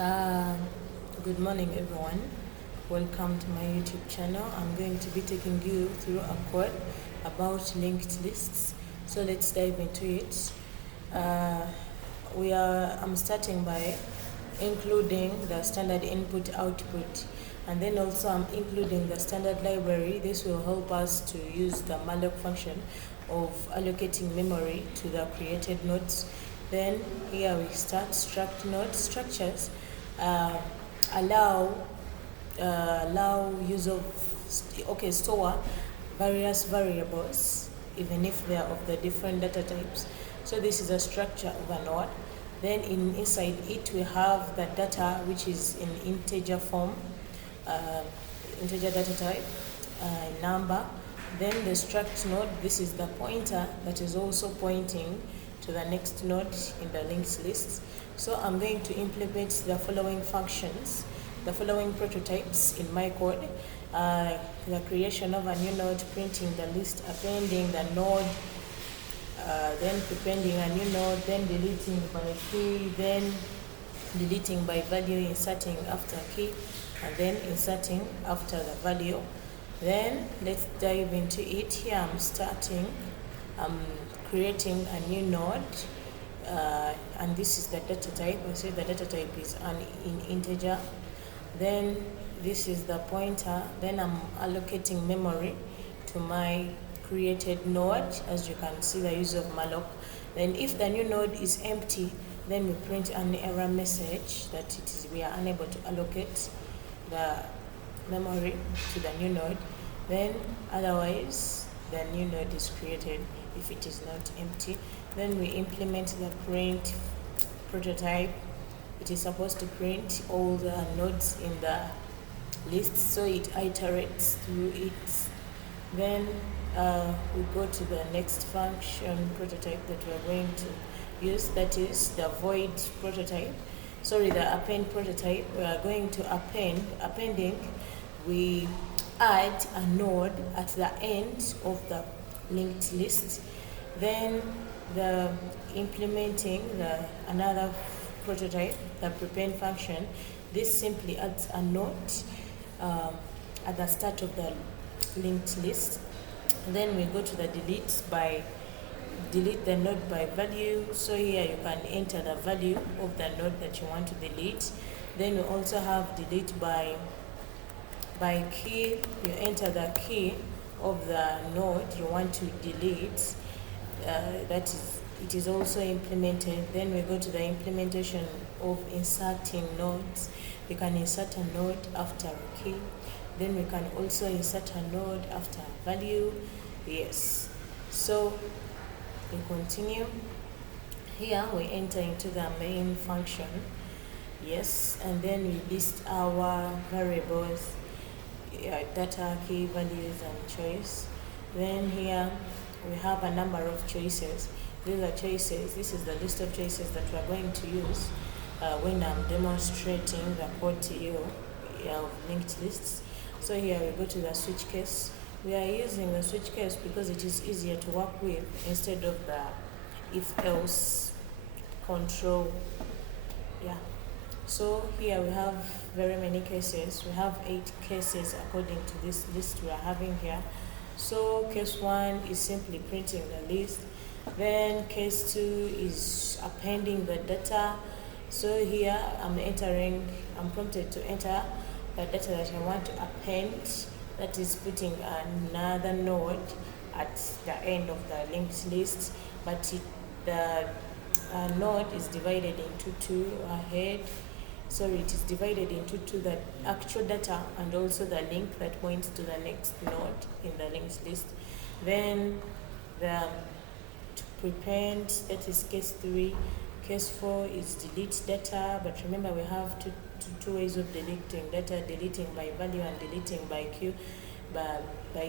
Uh, Good morning, everyone. Welcome to my YouTube channel. I'm going to be taking you through a code about linked lists. So let's dive into it. Uh, I'm starting by including the standard input output, and then also I'm including the standard library. This will help us to use the malloc function of allocating memory to the created nodes. Then here we start struct node structures uh, allow allow use of store various variables even if they are of the different data types. So this is a structure of a node. Then inside it we have the data which is in integer form, uh, integer data type, number. Then the struct node, this is the pointer that is also pointing to the next node in the linked list. So I'm going to implement the following functions, the following prototypes in my code. The creation of a new node, printing the list, appending the node, then appending a new node, then deleting by key, then deleting by value, inserting after key, and then inserting after the value. Then let's dive into it. Here I'm creating a new node, and this is the data type. I say the data type is in integer. Then this is the pointer. Then I'm allocating memory to my created node, as you can see the use of malloc. Then if the new node is empty, then we print an error message that we are unable to allocate the memory to the new node. Then otherwise the new node is created if it is not empty. Then we implement the print prototype. It is supposed to print all the nodes in the list, so it iterates through it. Then we go to the next function prototype that we are going to use, that is the void prototype. The append prototype. We are going to appending. We add a node at the end of the linked list. Then implementing another prototype, the prepend function. This simply adds a node at the start of the linked list. Then we go to the delete the node by value. So here you can enter the value of the node that you want to delete. Then we also have delete by key. You enter the key of the node you want to delete. It is also implemented. Then we go to the implementation of inserting nodes. You can insert a node after a key. Then we can also insert a node after a value. Yes. So we continue. Here we enter into the main function. Yes, and then we list our variables, data, key, values, and choice. Then here we have a number of choices. These are choices. This is the list of choices that we are going to use when I'm demonstrating the code to you of linked lists. So here we go to the switch case. We are using the switch case because it is easier to work with instead of the if-else control. Yeah. So here we have very many cases. We have 8 cases according to this list we are having here. So case 1 is simply printing the list. Then case 2 is appending the data. So here I'm prompted to enter the data that I want to append. That is putting another node at the end of the linked list, but the node is divided into two ahead. It is divided into two, the actual data and also the link that points to the next node in the linked list. Then the prepend, that is case 3. Case 4 is delete data, but remember we have two ways of deleting data, deleting by value and deleting by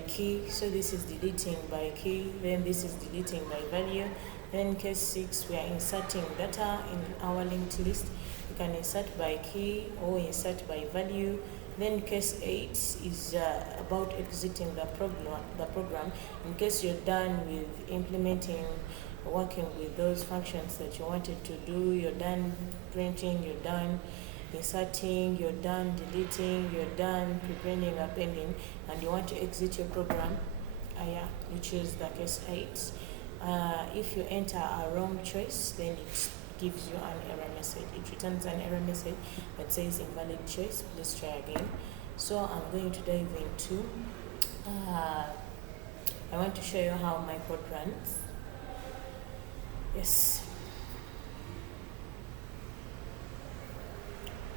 key. So this is deleting by key, then this is deleting by value. Then case 6, we are inserting data in our linked list. You can insert by key or insert by value. Then case 8 is about exiting the program. In case you're done with working with those functions that you wanted to do, you're done printing, you're done inserting, you're done deleting, you're done preparing, appending, and you want to exit your program, yeah, you choose the case 8. If you enter a wrong choice, then it gives you an error message. It returns an error message that says invalid choice, please try again. So I'm going to dive into, I want to show you how my code runs. Yes.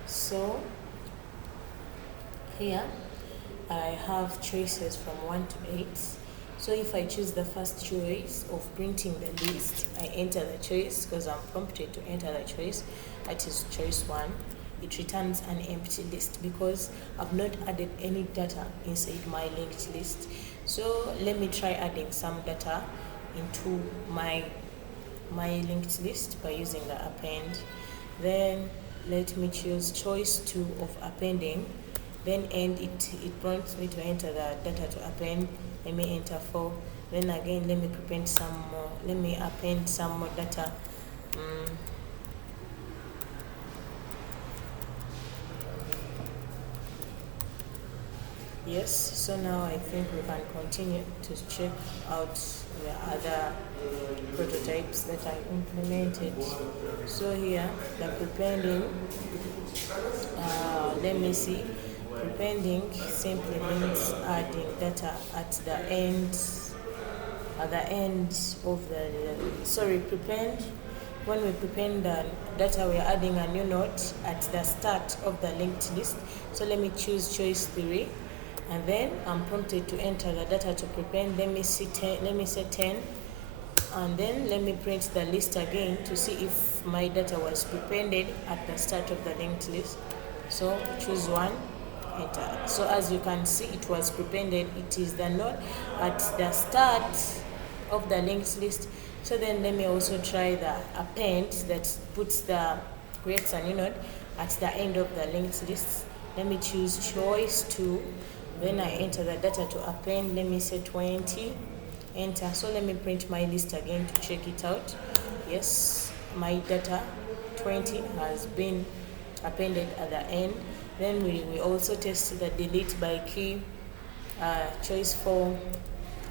So here I have choices from 1 to 8. So if I choose the first choice of printing the list, I enter the choice because I'm prompted to enter the choice. That is choice 1. It returns an empty list because I've not added any data inside my linked list. So let me try adding some data into my linked list by using the append. Then let me choose choice 2 of appending. Then it prompts me to enter the data to append. Let me enter 4. Then again, let me append some more. Let me append some more data. Yes, so now I think we can continue to check out the other prototypes that I implemented. So here, the prepending, let me see. Prepending simply means adding data at the end of the prepend. When we prepend the data, we are adding a new node at the start of the linked list. So let me choose choice 3, and then I'm prompted to enter the data to prepend. Let me say 10, and then let me print the list again to see if my data was prepended at the start of the linked list. So choose 1. Enter. So as you can see, it was prepended. It is the node at the start of the linked list. So then let me also try the append that creates a new node at the end of the linked list. Let me choose choice 2. Then I enter the data to append. Let me say 20. Enter. So let me print my list again to check it out. Yes, my data 20 has been appended at the end. Then we also test the delete by key. Choice 4,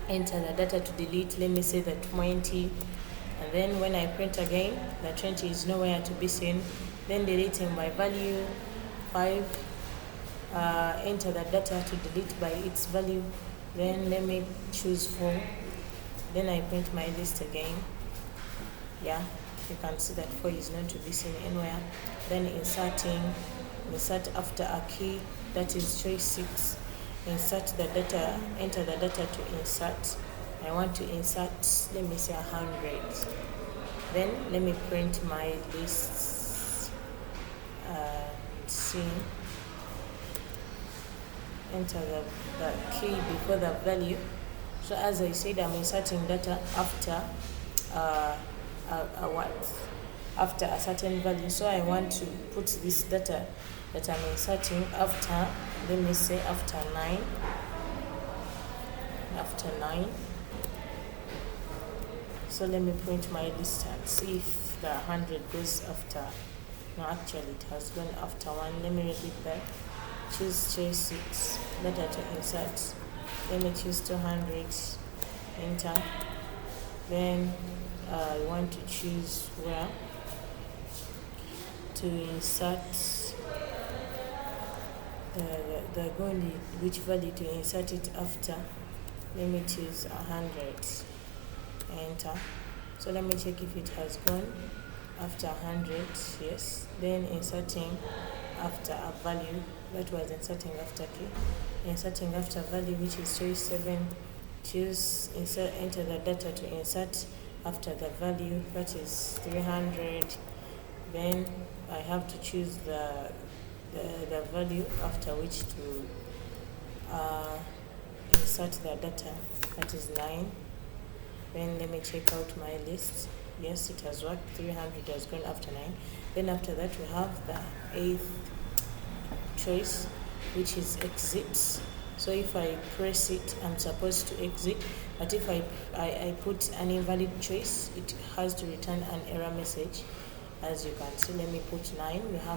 enter the data to delete. Let me say the 20. And then when I print again, the 20 is nowhere to be seen. Then deleting by value 5. Enter the data to delete by its value. Then let me choose 4. Then I print my list again. Yeah, you can see that 4 is not to be seen anywhere. Then insert after a key, that is choice 6. Insert the data, enter the data to insert. I want to insert, let me say 100. Then let me print my lists. Enter the key before the value. So as I said, I'm inserting data after after a certain value. So I want to put this data that I'm inserting after, let me say after 9. So let me print my list and see if the 100 goes after. No, actually it has gone after 1. Let me repeat that. Choose choice 6, data to insert. Let me choose 200, enter. Then I want to choose where to insert the goal, which value to insert it after. Let me choose 100, enter. So let me check if it has gone after 100. Yes. Then inserting after a value, that was inserting after key. Inserting after value, which is choice 7. Choose enter the data to insert after the value, that is 300. Then I have to choose the value after which to insert the data, that is 9. Then let me check out my list. Yes, it has worked. 300 has gone after 9. Then after that we have the 8th choice, which is exit. So if I press it, I'm supposed to exit, but if I put an invalid choice, it has to return an error message. As you can see, let me put 9. We have